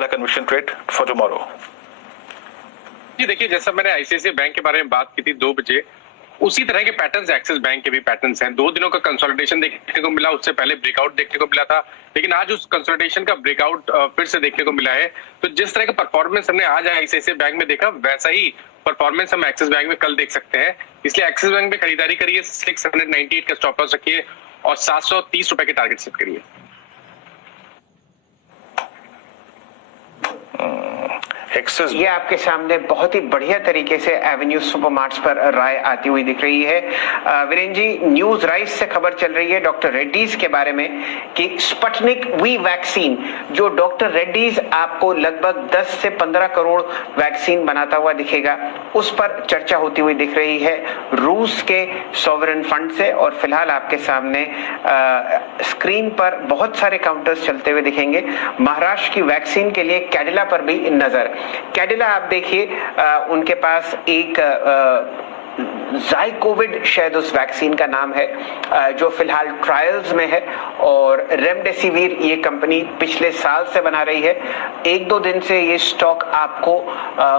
पहला conviction trade for tomorrow? जी देखिए, जैसा मैंने आईसीआईसीआई बैंक के बारे में बात की थी 2 बजे, उसी तरह के पैटर्न्स एक्सिस बैंक के भी पैटर्न्स हैं। 2 दिनों का कंसोलिडेशन देखने को मिला, उससे पहले ब्रेकआउट देखने को मिला था, लेकिन आज उस कंसोलिडेशन का ब्रेकआउट फिर से देखने को मिला है। तो जिस तरह का परफॉर्मेंस हमने आज आईसीआईसीआई बैंक में देखा, वैसा ही परफॉर्मेंस हम एक्सिस बैंक में कल देख सकते हैं। इसलिए एक्सिस बैंक में खरीदारी करिए, 698 का स्टॉप लॉस रखिए और 730 रुपए के टारगेट सेट करिए। ये आपके सामने बहुत ही बढ़िया तरीके से एवेन्यू सुपरमार्ट्स पर राय आती हुई दिख रही है। वीरेंद्र जी, न्यूज राइस से खबर चल रही है डॉक्टर रेड्डीज के बारे में कि स्पुतनिक वी वैक्सीन, जो डॉक्टर रेड्डीज आपको लगभग 10 से 15 करोड़ वैक्सीन बनाता हुआ दिखेगा, उस पर चर्चा होती हुई दिख रही है रूस के सॉवरेन फंड से। और फिलहाल आपके सामने स्क्रीन पर बहुत सारे काउंटर्स चलते हुए दिखेंगे। महाराष्ट्र की वैक्सीन के लिए कैडिला पर भी नजर। कैडिला आप देखिए, उनके पास एक ज़ाइकोविड शायद उस वैक्सीन का नाम है, जो फिलहाल ट्रायल्स में है। और रेमडेसिविर ये कंपनी पिछले साल से बना रही है। 1-2 दिन से ये स्टॉक आपको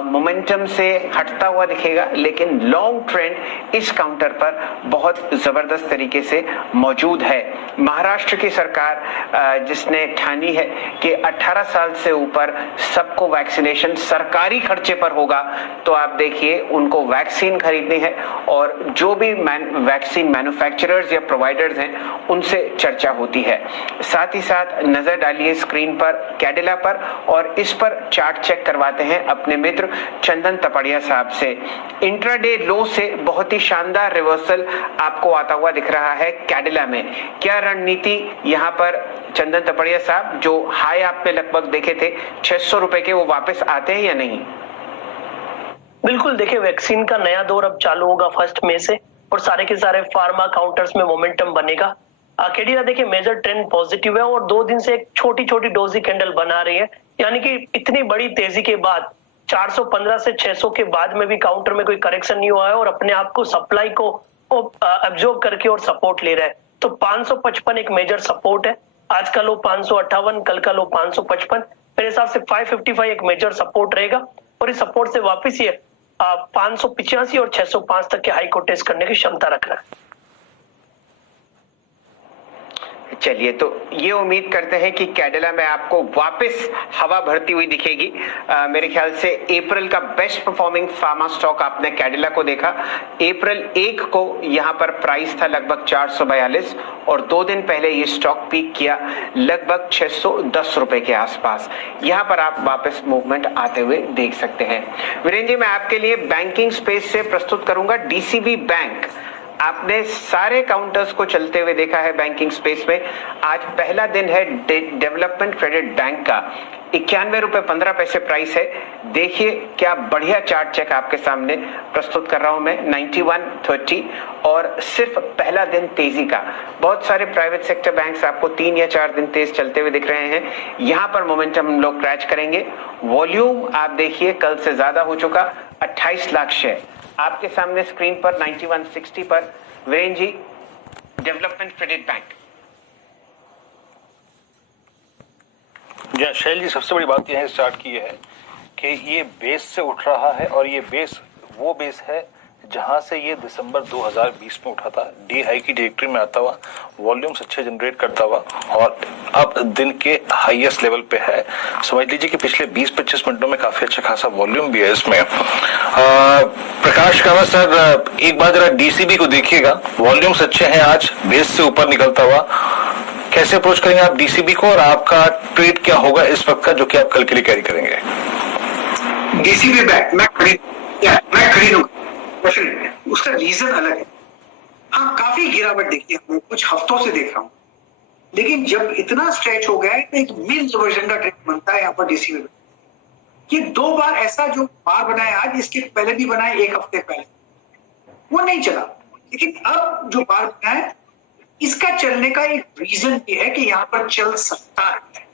मोमेंटम से हटता हुआ दिखेगा, लेकिन लॉन्ग ट्रेंड इस काउंटर पर बहुत जबरदस्त तरीके से मौजूद है। महाराष्ट्र की सरकार जिसने ठानी है कि 18 साल से ऊपर सबको वैक्सीनेशन सरकारी खर्चे पर होगा, तो आप देखिए उनको वैक्सीन खरीदनी है और जो भी वैक्सीन मैन्युफैक्चरर्स या प्रोवाइडर्स हैं उनसे चर्चा होती है। साथ ही साथ नजर डालिए स्क्रीन पर कैडिला पर, और इस पर चार्ट चेक करवाते हैं अपने मित्र चंदन तपड़िया साहब से। इंट्राडे लो से बहुत ही शानदार रिवर्सल आपको आता हुआ दिख रहा है कैडिला में। क्या रणनीति यहाँ पर चंदन तपड़िया साहब, जो हाई आपने लगभग देखे थे 600 रुपए के, वो वापस आते हैं या नहीं? बिल्कुल, देखिए वैक्सीन का नया दौर अब चालू होगा 1 मई से और सारे के सारे फार्मा काउंटर्स में मोमेंटम बनेगा। कैडिला देखिए मेजर ट्रेंड पॉजिटिव है और 2 दिन से एक छोटी छोटी डोजी कैंडल बना रही है, यानी कि इतनी बड़ी तेजी के बाद 415 से 600 के बाद में भी काउंटर में कोई करेक्शन नहीं हुआ है और अपने आप को सप्लाई को अब्जॉर्ब करके और सपोर्ट ले रहा है। तो 555 एक मेजर सपोर्ट है। आज का लो 558, कल का लो 555। मेरे हिसाब से 555 एक मेजर सपोर्ट रहेगा और इस सपोर्ट से वापिस ये 585 और 605 तक के हाई को टेस्ट करने की क्षमता रखना है। चलिए, तो ये उम्मीद करते हैं कि कैडिला में आपको वापस हवा भरती हुई दिखेगी। मेरे ख्याल से अप्रैल का बेस्ट परफॉर्मिंग फार्मा स्टॉक आपने कैडिला को देखा। अप्रैल 1 को यहाँ पर प्राइस था लगभग 442 और 2 दिन पहले ये स्टॉक पीक किया लगभग 610 रुपए के आसपास। यहाँ पर आप वापस मूवमेंट आते हुए देख सकते हैं। वीरेंद्र जी, मैं आपके लिए बैंकिंग स्पेस से प्रस्तुत करूंगा डीसीबी बैंक। आपने सारे काउंटर्स को चलते हुए देखा है बैंकिंग स्पेस में। आज पहला दिन है डेवलपमेंट क्रेडिट बैंक का। 91 रुपए 15 पैसे प्राइस है। देखिए क्या बढ़िया चार्ट चेक आपके सामने प्रस्तुत कर रहा हूं मैं, 9130, और सिर्फ पहला दिन तेजी का। बहुत सारे प्राइवेट सेक्टर बैंक्स आपको 3 या 4 दिन तेज चलते हुए दिख रहे हैं। यहां पर मोमेंटम हम लोग क्रैच करेंगे। वॉल्यूम आप देखिए कल से ज्यादा हो चुका, 28 लाख शेयर आपके सामने स्क्रीन पर 9160 पर। Virendra ji, development credit bank. जी शैल जी, सबसे बड़ी बात यह है इस चार्ट की है कि ये बेस से उठ रहा है और ये बेस वो बेस है जहां से ये दिसंबर 2020 में उठा था, डी हाई की डायरेक्टरी में आता हुआ, वॉल्यूम्स अच्छे जनरेट करता हुआ और अब दिन के हाईएस्ट लेवल पे है। समझ लीजिए कि पिछले 20-25 मिनटों में काफी अच्छा खासा वॉल्यूम भी है इसमें। प्रकाश कावत सर, एक बार जरा डीसीबी को देखिएगा, वॉल्यूम्स अच्छे हैं, आज बेस से ऊपर निकलता हुआ। कैसे अप्रोच करेंगे आप डीसीबी को और आपका ट्रेड क्या होगा इस वक्त का, जो कि आप कल के लिए कैरी करेंगे? डीसीबी बैंक मैं खरीदूंगा, उसका रीजन अलग है। हाँ, काफी गिरावट देखी हमने, कुछ हफ्तों से देख रहा हूं, लेकिन जब इतना स्ट्रेच हो गया है तो एक मिड रिवर्जन का ट्रेंड बनता है यहाँ पर डीसीबी में। ये 2 बार ऐसा जो बार बनाया आज, इसके पहले भी बनाए 1 हफ्ते पहले, वो नहीं चला, लेकिन अब जो बार बनाया है इसका चलने का एक रीजन ये है कि यहाँ पर चल सकता है।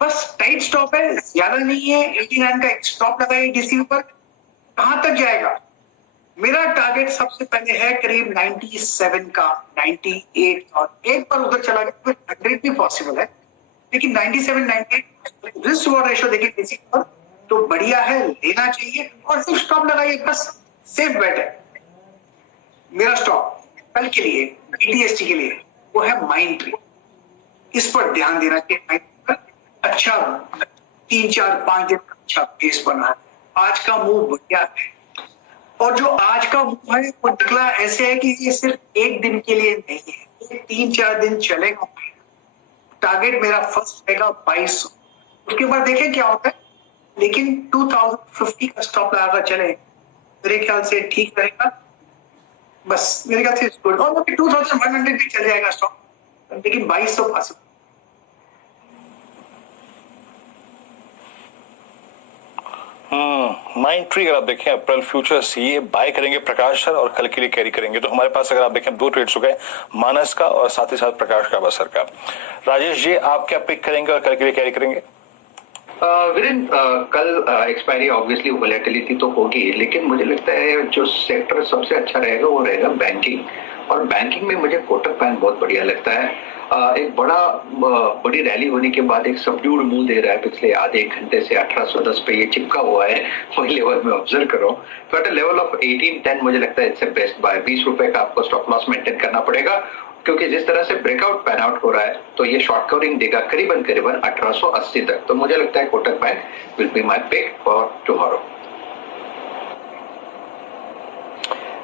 बस टाइट स्टॉप है, ज्यादा नहीं है। 89 का एक स्टॉप लगाइए डीसीबी पर। कहां तक जाएगा? मेरा टारगेट सबसे पहले है करीब 97 का, 98, और एक बार उधर चला गया तो 100 भी पॉसिबल है, लेकिन 97, 98 रिस्क रिवॉर्ड रेशियो देखिए किसी पर तो बढ़िया है, लेना चाहिए और सिर्फ स्टॉप लगाइए, बस सेफ बेट है। मेरा स्टॉक कल के लिए BTST के लिए वो है माइंड ट्री, इस पर ध्यान देना चाहिए। अच्छा 3, 4, 5 दिन का अच्छा बेस बना है, आज का मूव बढ़िया है और जो आज का मूव है वो निकला ऐसे है कि ये सिर्फ एक दिन के लिए नहीं है, ये 3-4 दिन चलेगा। टारगेट मेरा फर्स्ट रहेगा 2200, उसके बाद देखें क्या होता है, लेकिन 2050 का स्टॉप लगाकर चले मेरे ख्याल से ठीक रहेगा। बस मेरे ख्याल से गुड, और 2100 भी चल जाएगा स्टॉक, लेकिन 2200 पास। माइंड ट्री अगर आप देखें अप्रैल फ्यूचर्स ये बाय करेंगे प्रकाश सर और कल के लिए कैरी करेंगे। तो हमारे पास अगर आप देखें 2 ट्रेड्स हो गए, मानस का और साथ ही साथ प्रकाश का बसर का। राजेश जी आप क्या पिक करेंगे और कल के लिए कैरी करेंगे? वीरेन कल एक्सपायरी ऑब्वियसली वोलेटिलिटी तो होगी, लेकिन मुझे लगता है जो सेक्टर सबसे अच्छा रहेगा वो रहेगा बैंकिंग, और बैंकिंग में मुझे कोटक बैंक बहुत बढ़िया लगता है। एक बड़ी रैली होने के बाद एक सबड्यूड मूव दे रहा है पिछले आधे 1 घंटे से 1810 पे ये चिपका हुआ है, वही लेवल में ऑब्जर्व करो। तो एट लेवल ऑफ 1810 मुझे लगता है इट्स बेस्ट बाय। 20 रुपए का आपको स्टॉप लॉस मेंटेन करना पड़ेगा, क्योंकि जिस तरह से ब्रेकआउट पैन आउट हो रहा है तो ये शॉर्ट कवरिंग देगा करीबन 1880 तक। तो मुझे लगता है Kotak bank will be my pick for tomorrow.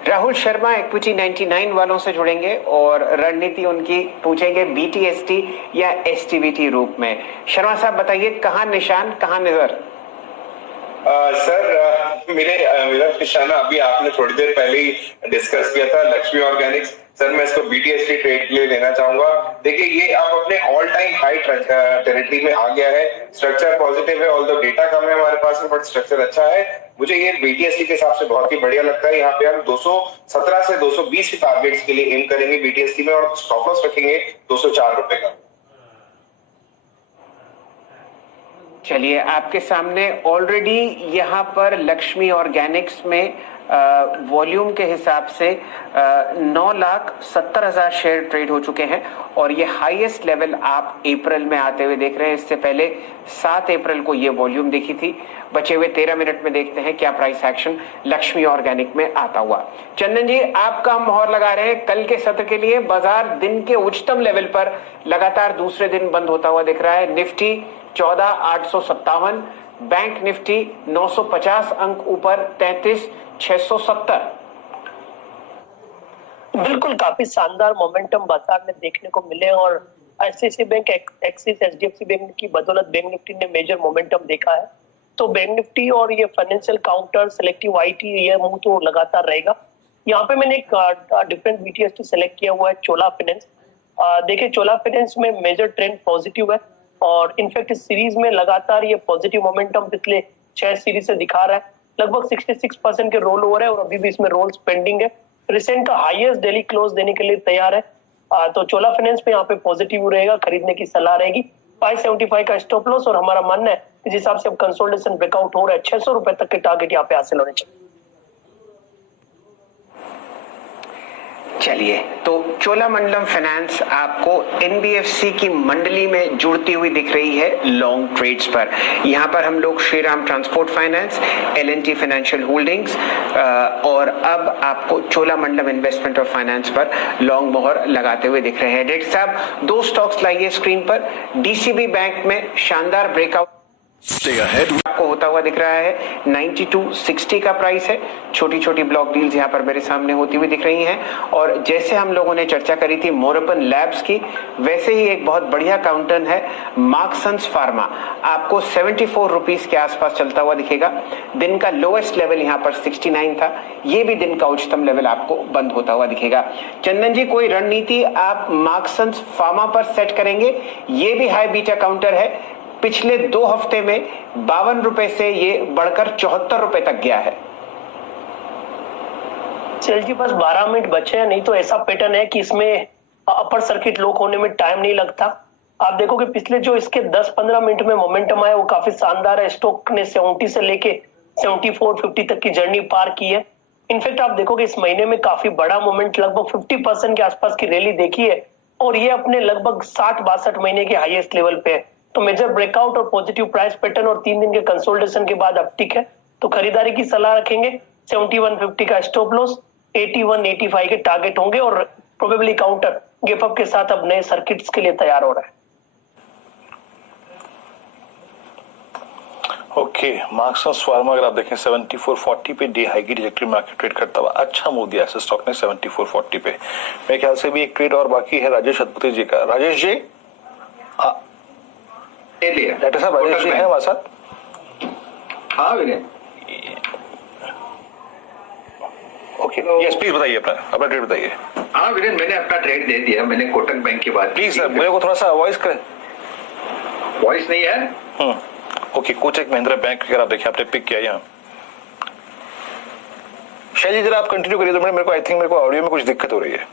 Rahul Sharma equity 99 वालों से जुड़ेंगे और रणनीति उनकी पूछेंगे BTST या STVT रूप में। शर्मा साहब बताइए कहां निशान कहां नजर? सर मेरा निशाना अभी आपने थोड़ी देर पहले ही डिस्कस किया था, लक्ष्मी ऑर्गेनिक्स। सर मैं इसको BTST ट्रेड के लिए लेना चाहूंगा। देखिए ये अब अपने ऑल टाइम हाई टेरिटरी में आ गया है, स्ट्रक्चर पॉजिटिव है, ऑल्दो डेटा कम है हमारे पास बट स्ट्रक्चर अच्छा है। मुझे ये BTST के हिसाब से बहुत ही बढ़िया लगता है। यहाँ पे हम 217 से 220 के टारगेट्स के लिए एम करेंगे BTST में और स्टॉप लॉस रखेंगे 204 रुपए का। चलिए आपके सामने ऑलरेडी यहाँ पर लक्ष्मी ऑर्गेनिक्स में वॉल्यूम के हिसाब से 9,70,000 शेयर ट्रेड हो चुके हैं और ये हाईएस्ट लेवल आप अप्रैल में आते हुए देख रहे हैं। इससे पहले 7 अप्रैल को ये वॉल्यूम देखी थी। बचे हुए 13 मिनट में देखते हैं क्या प्राइस एक्शन लक्ष्मी ऑर्गेनिक में आता हुआ। चंदन जी आपका मोहर लगा रहे हैं कल के सत्र के लिए। बाजार दिन के उच्चतम लेवल पर लगातार दूसरे दिन बंद होता हुआ दिख रहा है। निफ्टी 14,857, बैंक निफ्टी 950 अंक ऊपर 33,670। बिल्कुल काफी शानदार मोमेंटम बाजार में देखने को मिले और ICICI bank, axis, HDFC bank की बदौलत बैंक निफ्टी ने मेजर मोमेंटम देखा है। तो बैंक निफ्टी और ये फाइनेंशियल काउंटर, सिलेक्टिव IT ये मूव तो लगातार रहेगा। यहाँ पे मैंने एक डिफरेंट BTST सेलेक्ट किया हुआ है, चोला फाइनेंस। देखिए चोला फाइनेंस में मेजर ट्रेंड पॉजिटिव है और इनफैक्ट इस सीरीज में लगातार ये पॉजिटिव मोमेंटम पिछले 6 सीरीज से दिखा रहा है। लगभग 66% के रोल ओवर है और अभी भी इसमें रोल्स पेंडिंग है। रिसेंट का हाईएस्ट डेली क्लोज देने के लिए तैयार है। तो चोला फाइनेंस पे यहाँ पे पॉजिटिव रहेगा, खरीदने की सलाह रहेगी। 575 का स्टॉप लॉस और हमारा मानना है इस हिसाब से अब कंसोलिडेशन ब्रेकआउट हो रहा है, 600 रुपए तक के टारगेट यहाँ पे हासिल होने चाहिए। चलिए तो चोलामंडलम फाइनेंस आपको NBFC की मंडली में जुड़ती हुई दिख रही है लॉन्ग ट्रेड्स पर। यहाँ पर हम लोग Shriram transport finance, L&T financial holdings और अब आपको चोलामंडलम इन्वेस्टमेंट और फाइनेंस पर लॉन्ग मोहर लगाते हुए दिख रहे हैं। डायरेक्टर साहब 2 स्टॉक्स लाइए स्क्रीन पर। DCB बैंक में शानदार ब्रेकआउट आपको होता हुआ दिख रहा है। 9260 का प्राइस है। छोटी छोटी ब्लॉक डील्स यहाँ पर मेरे सामने होती हुई दिख रही हैं और जैसे हम लोगों ने चर्चा करी थी मोरपन लैब्स की, वैसे ही एक बहुत बढ़िया काउंटर है मार्क्संस फार्मा, आपको 74 रुपीस के आसपास चलता हुआ दिखेगा। दिन का लोएस्ट लेवल यहाँ पर 69 था, ये भी दिन का उच्चतम लेवल आपको बंद होता हुआ दिखेगा। चंदन जी कोई रणनीति आप मार्क्संस फार्मा पर सेट करेंगे? ये भी हाई बीटा काउंटर है, पिछले 2 हफ्ते में 52 रुपए से ये बढ़कर 74 रुपए तक गया है। चल जी बस 12 मिनट बचे हैं, नहीं तो ऐसा पैटर्न है कि इसमें अपर सर्किट लॉक होने में टाइम नहीं लगता। आप देखो कि पिछले जो इसके 10-15 मिनट में मोमेंटम आया वो काफी शानदार है। स्टॉक ने 70 से लेके 74-50 तक की जर्नी पार की है। इनफैक्ट आप देखोगे इस महीने में काफी बड़ा मोमेंट, लगभग 50% के आसपास की रैली देखी है और ये अपने लगभग 60-62 महीने के हाईएस्ट लेवल पे है। तो मेजर ब्रेकआउट और पॉजिटिव प्राइस पैटर्न और 3 दिन के कंसोलिडेशन के बाद अपटिक है, तो खरीदारी की सलाह रखेंगे। 7150 का स्टॉप लॉस, 8185 के टारगेट होंगे और प्रोबेबली काउंटर गैप अप के साथ अब नए सर्किट्स के लिए तैयार हो रहा है। ओके, मार्क्सवान फार्मा अगर आप देखें 7440 पे डे हाई की ट्रैजेक्टरी मार्केट ट्रेड करता हुआ अच्छा मूव दिया है स्टॉक ने 7440 पे। मेरे ख्याल से भी एक ट्रेड और बाकी है राजेश अद्भुत जी का। राजेश जी, डॉक्टर साहब राजेश जी हैं हमारे साथ? हाँ विनय, ओके, यस प्लीज बताइए अपना ट्रेड बताइए। हाँ विनय, मैंने अपना ट्रेड दे दिया। मैंने कोटक बैंक की बात प्लीज सर मेरे को थोड़ा सा वॉइस कर। वॉइस नहीं है? ओके, कोटक महिंद्रा बैंक अगर आप देखें आपने पिक किया यहाँ। शैली जरा आप कंटिन्यू करिए तो मेरे को आई थिंक मेरे को ऑडियो में कुछ दिक्कत हो रही है।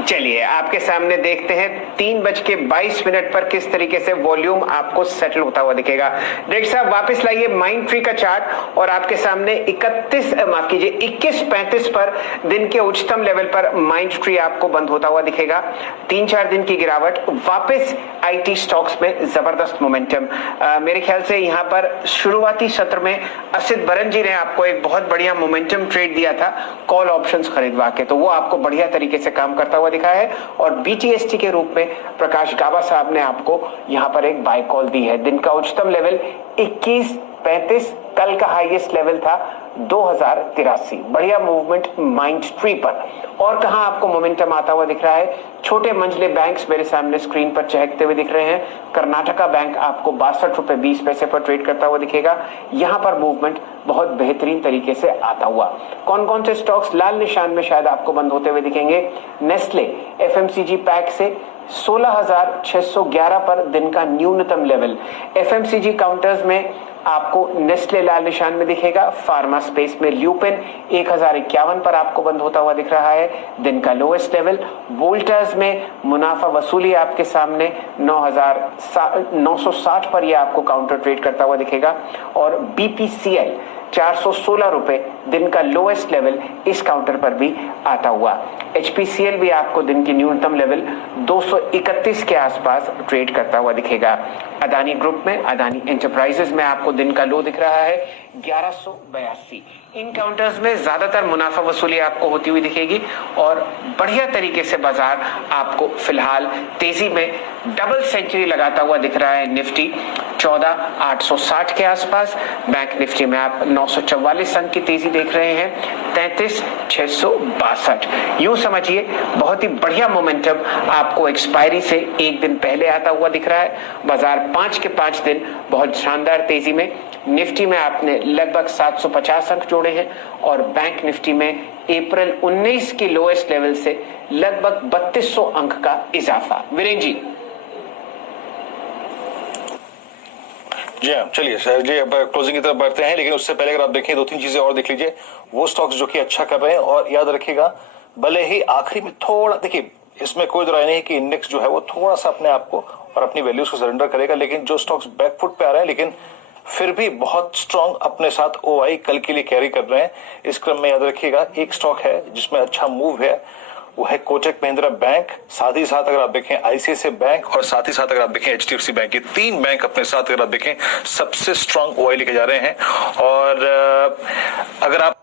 चलिए आपके सामने देखते हैं 3:22 पर किस तरीके से वॉल्यूम आपको सेटल होता हुआ दिखेगा। डायरेक्टर साहब वापस लाइए माइंड ट्री का चार्ट और आपके सामने 21:35 पर दिन के उच्चतम लेवल पर माइंड ट्री आपको बंद होता हुआ दिखेगा। 3-4 दिन की गिरावट, वापस आईटी स्टॉक्स में जबरदस्त मोमेंटम। मेरे ख्याल से यहाँ पर शुरुआती सत्र में असित बरन जी ने आपको एक बहुत बढ़िया मोमेंटम ट्रेड दिया था कॉल ऑप्शंस खरीदवा के, तो वो आपको बढ़िया तरीके से काम करता हुआ दिखा है। और बीटीएसटी के रूप में प्रकाश गाबा साहब ने आपको यहां पर एक बाय कॉल दी है। दिन का उच्चतम लेवल 2135, कल का हाईएस्ट लेवल था 2083। बढ़िया मूवमेंट माइंड ट्री पर। और कहां आपको मोमेंटम आता हुआ दिख रहा है? छोटे मंझले बैंक्स मेरे सामने स्क्रीन पर चहकते हुए दिख रहे हैं। कर्नाटका बैंक आपको 62.20 पर ट्रेड करता हुआ दिखेगा। यहां पर मूवमेंट बहुत बेहतरीन तरीके से आता हुआ। कौन कौन से स्टॉक्स लाल निशान में शायद आपको बंद होते हुए दिखेंगे? नेस्ले एफएमसीजी पैक से 16,611 पर दिन का न्यूनतम लेवल। एफएमसीजी काउंटर्स में आपको नेस्ले लाल निशान में दिखेगा। फार्मा स्पेस में ल्यूपिन 1051 पर आपको बंद होता हुआ दिख रहा है, दिन का लोएस्ट लेवल। वोल्टास में मुनाफा वसूली आपके सामने 9,960 पर यह आपको काउंटर ट्रेड करता हुआ दिखेगा। और बीपीसीएल 416 रुपए दिन का लोएस्ट लेवल इस काउंटर पर भी आता हुआ। एचपीसीएल भी आपको दिन की न्यूनतम लेवल 231 के आसपास ट्रेड करता हुआ दिखेगा। अदानी ग्रुप में, अदानी एंटरप्राइजेस में आपको दिन का लो दिख रहा है 1182। इन काउंटर्स में ज्यादातर मुनाफा वसूली आपको होती हुई दिखेगी और बढ़िया तरीके से बाजार आपको फिलहाल तेजी में डबल सेंचुरी लगाता हुआ दिख रहा है। निफ्टी 14,860 के आसपास, बैंक निफ्टी में आप 944 अंक की तेजी देख रहे हैं, 33,662। यूं समझिए बहुत ही बढ़िया मोमेंटम आपको एक्सपायरी से एक दिन पहले आता हुआ दिख रहा है। बाजार 5 के 5 दिन बहुत शानदार तेजी में। निफ्टी में आपने लगभग 750 अंक जोड़े हैं और बैंक निफ्टी में अप्रैल 19 की लोएस्ट लेवल से लगभग 3200 अंक का इजाफा। वीरेंद्र जी। जी हाँ, चलिए सर जी अब क्लोजिंग की तरफ बढ़ते हैं, लेकिन उससे पहले अगर आप देखें 2-3 चीजें और देख लीजिए। वो स्टॉक्स जो कि अच्छा कर रहे हैं और याद रखिएगा भले ही आखिरी में थोड़ा, देखिए इसमें कोई राय नहीं कि इंडेक्स जो है वो थोड़ा सा अपने आप को और अपनी वैल्यूज को सरेंडर करेगा, लेकिन जो स्टॉक्स बैकफुट पे आ रहे हैं लेकिन फिर भी बहुत स्ट्रांग अपने साथ ओआई कल के लिए कैरी कर रहे हैं। इस क्रम में याद रखिएगा एक स्टॉक है जिसमें अच्छा मूव है, वो है कोटक महिंद्रा बैंक। साथ ही साथ अगर आप देखें आईसीआईसीआई बैंक और साथ ही साथ अगर आप देखें एचडीएफसी बैंक, ये 3 बैंक अपने साथ अगर आप देखें सबसे स्ट्रांग ओआई लेके जा रहे हैं। और अगर आप